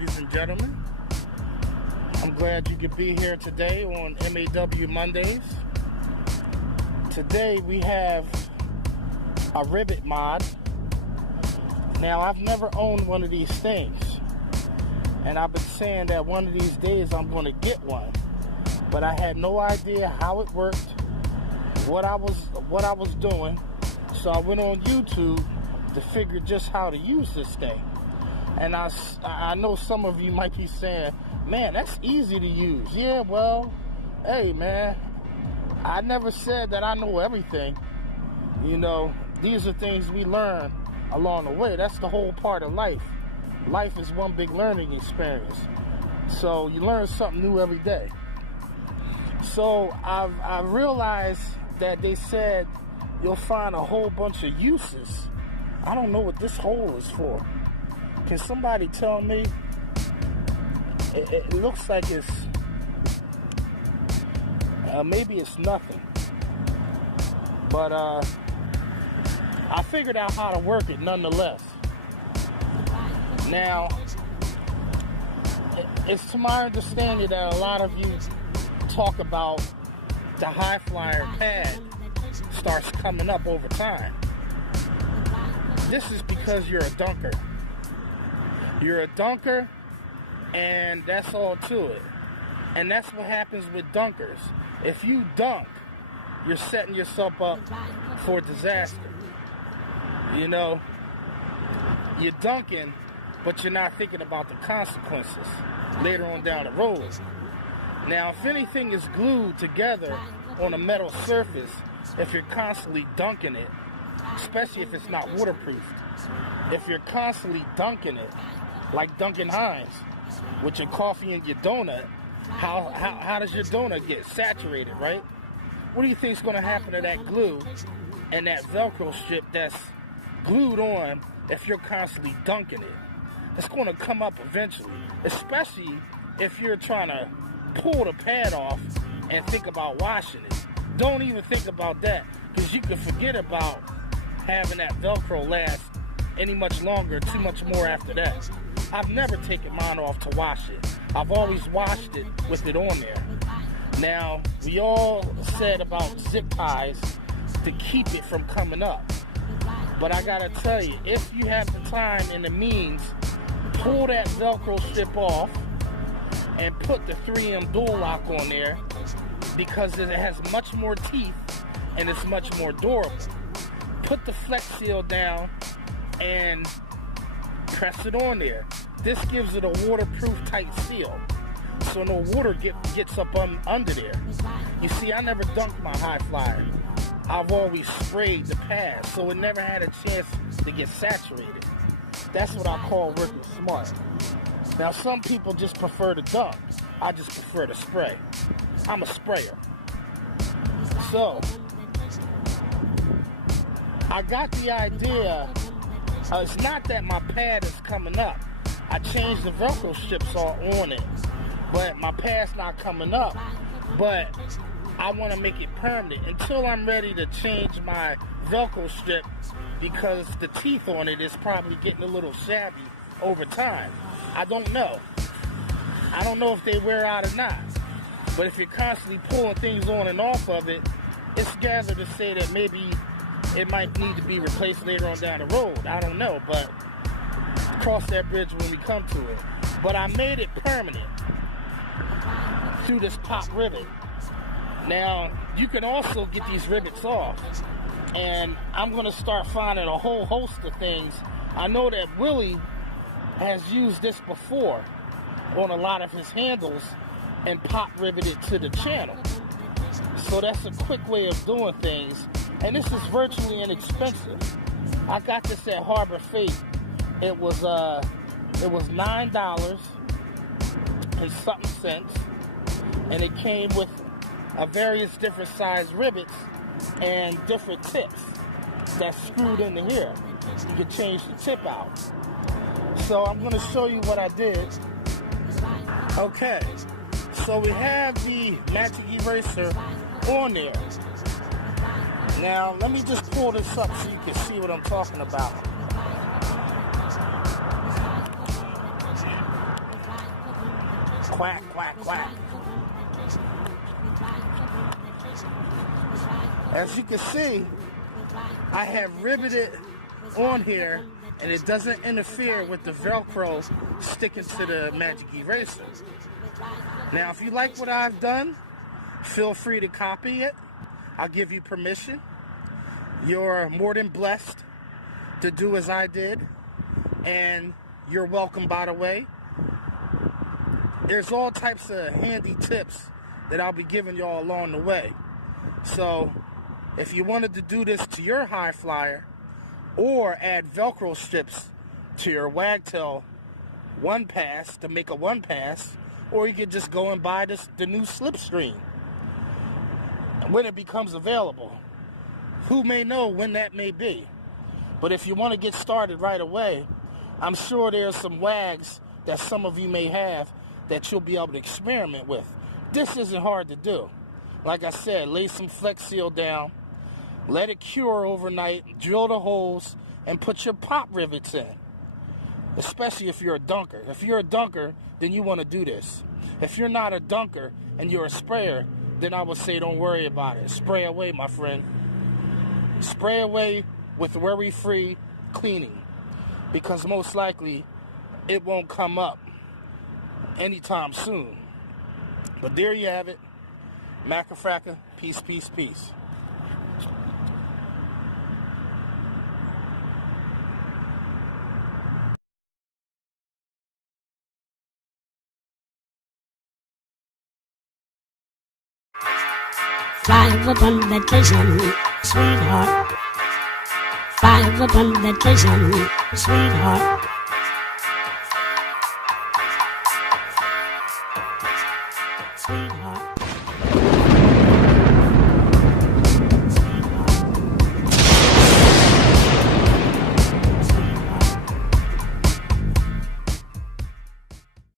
ladies and gentlemen. I'm glad you could be here today on M.A.W. Mondays. Today we have a rivet mod. Now, I've never owned one of these things, and I've been saying that one of these days I'm going to get one, but I had no idea how it worked, what I was doing, so I went on YouTube to figure just how to use this thing. And I know some of you might be saying, man, that's easy to use. Yeah, well, hey, man, I never said that I know everything. You know, these are things we learn along the way. That's the whole part of life. Life is one big learning experience. So you learn something new every day. So I realized that they said you'll find a whole bunch of uses. I don't know what this hole is for. Can somebody tell me? It looks like it's, maybe it's nothing. But I figured out how to work it nonetheless. Now, it's to my understanding that a lot of you talk about the high flyer pad starts coming up over time. This is because you're a dunker. You're a dunker, and that's all to it. And that's what happens with dunkers. If you dunk, you're setting yourself up for disaster. You know, you're dunking, but you're not thinking about the consequences later on down the road. Now, if anything is glued together on a metal surface, if you're constantly dunking it, especially if it's not waterproof, if you're constantly dunking it, like Duncan Hines, with your coffee and your donut, how does your donut get saturated, right? What do you think is going to happen to that glue and that Velcro strip that's glued on if you're constantly dunking it? It's going to come up eventually, especially if you're trying to pull the pad off and think about washing it. Don't even think about that, because you can forget about having that Velcro last any much longer, too much more after that. I've never taken mine off to wash it. I've always washed it with it on there. Now, we all said about zip ties to keep it from coming up. But I gotta tell you, if you have the time and the means, pull that Velcro strip off and put the 3M dual lock on there, because it has much more teeth and it's much more durable. Put the Flex Seal down and press it on there. This gives it a waterproof tight seal, so no water gets up under there. You see, I never dunked my high flyer. I've always sprayed the pad, so it never had a chance to get saturated. That's what I call working smart. Now, some people just prefer to dunk. I just prefer to spray. I'm a sprayer. So, I got the idea. It's not that my pad is coming up. I changed the Velcro strips all on it, but my pad's not coming up. But I want to make it permanent until I'm ready to change my Velcro strip, because the teeth on it is probably getting a little shabby over time. I don't know. I don't know if they wear out or not. But if you're constantly pulling things on and off of it, it's gathered to say that maybe it might need to be replaced later on down the road. I don't know, but cross that bridge when we come to it. But I made it permanent through this pop rivet. Now, you can also get these rivets off, and I'm going to start finding a whole host of things. I know that Willie has used this before on a lot of his handles and pop riveted to the channel. So that's a quick way of doing things, and this is virtually inexpensive. I got this at Harbor Freight. It was $9 and something cents, and it came with various different size rivets and different tips that's screwed into here. You can change the tip out. So I'm going to show you what I did. Okay, so we have the magic eraser on there. Now, let me just pull this up so you can see what I'm talking about. Quack, quack, quack. As you can see, I have riveted on here, and it doesn't interfere with the Velcro sticking to the magic eraser. Now, if you like what I've done, feel free to copy it. I'll give you permission. You're more than blessed to do as I did, and you're welcome, by the way. There's all types of handy tips that I'll be giving y'all along the way. So, if you wanted to do this to your high flyer, or add Velcro strips to your Wagtail one pass to make a one pass, or you could just go and buy the new slipstream when it becomes available. Who may know when that may be? But if you want to get started right away, I'm sure there's some wags that some of you may have that you'll be able to experiment with. This isn't hard to do. Like I said, lay some Flex Seal down, let it cure overnight, drill the holes, and put your pop rivets in. Especially if you're a dunker. If you're a dunker, then you want to do this. If you're not a dunker and you're a sprayer, then I would say don't worry about it. Spray away, my friend. Spray away with worry-free cleaning, because most likely it won't come up anytime soon. But there you have it. Macafracka, peace, peace, peace. Fly upon vacation, sweetheart. Fly upon vacation, sweetheart.